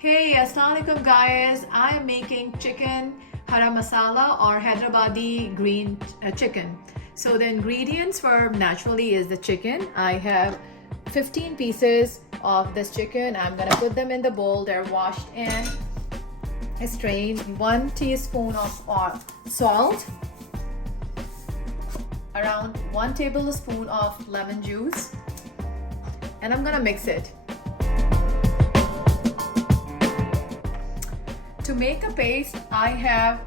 Hey, Assalamualaikum guys. I am making chicken hara masala or Hyderabadi green chicken. So the ingredients for naturally is the chicken. I have 15 pieces of this chicken. I'm gonna put them in the bowl. They're washed and strained. 1 teaspoon of salt, around 1 tablespoon of lemon juice, and I'm gonna mix it. To make a paste, I have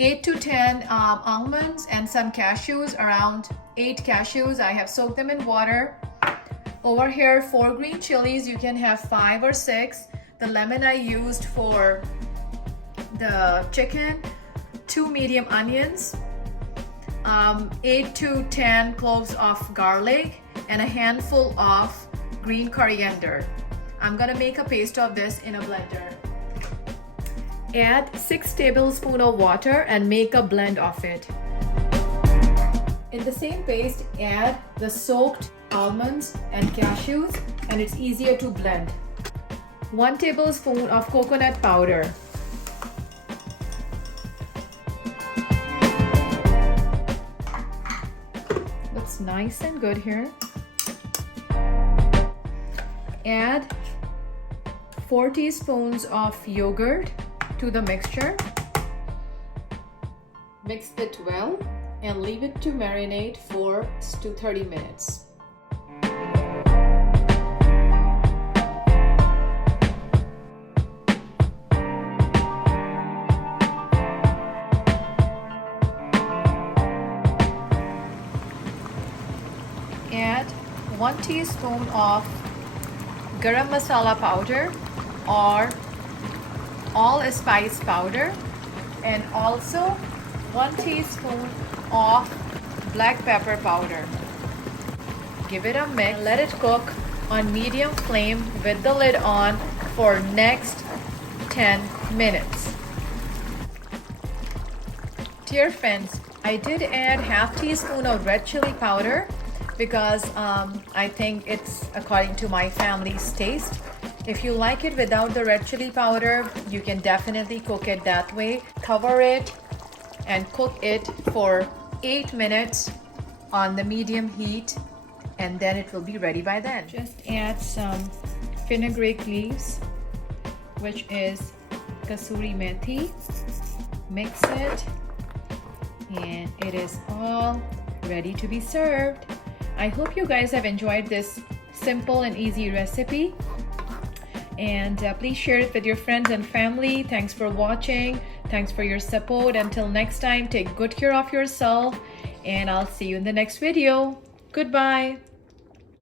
8 to 10 almonds and some cashews, around 8 cashews. I have soaked them in water. Over here, 4 green chilies, you can have 5 or 6. The lemon I used for the chicken, 2 medium onions, 8 to 10 cloves of garlic, and a handful of green coriander. I'm gonna make a paste of this in a blender. Add 6 tablespoons of water and make a blend of it. In the same paste, add the soaked almonds and cashews, and it's easier to blend. 1 tablespoon of coconut powder. Looks nice and good here. Add 4 teaspoons of yogurt to the mixture. Mix it well and leave it to marinate for 2 to 30 minutes. Add 1 teaspoon of Garam masala powder or all spice powder, and also 1 teaspoon of black pepper powder. Give it a mix. Let it cook on medium flame with the lid on for next 10 minutes. Dear friends, I did add half teaspoon of red chili powder because I think it's according to my family's taste. If you like it without the red chili powder, you can definitely cook it that way. Cover it and cook it for 8 minutes on the medium heat, and then it will be ready by then. Just add some Fenugreek leaves, which is qasuri methi. Mix it, and it is all ready to be served. I hope you guys have enjoyed this simple and easy recipe. And please share it with your friends and family. Thanks for watching. Thanks for your support. Until next time, take good care of yourself, and I'll see you in the next video. Goodbye.